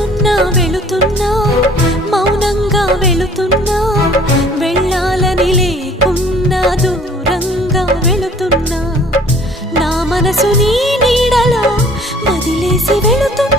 వెళుతున్నా వెళుతున్నా మౌనంగా వెళుతున్నా వెళ్ళాలని లేకున్నా దూరంగా వెళుతున్నా నా మనసు నీ నీడలో వదిలేసి వెళుతున్నా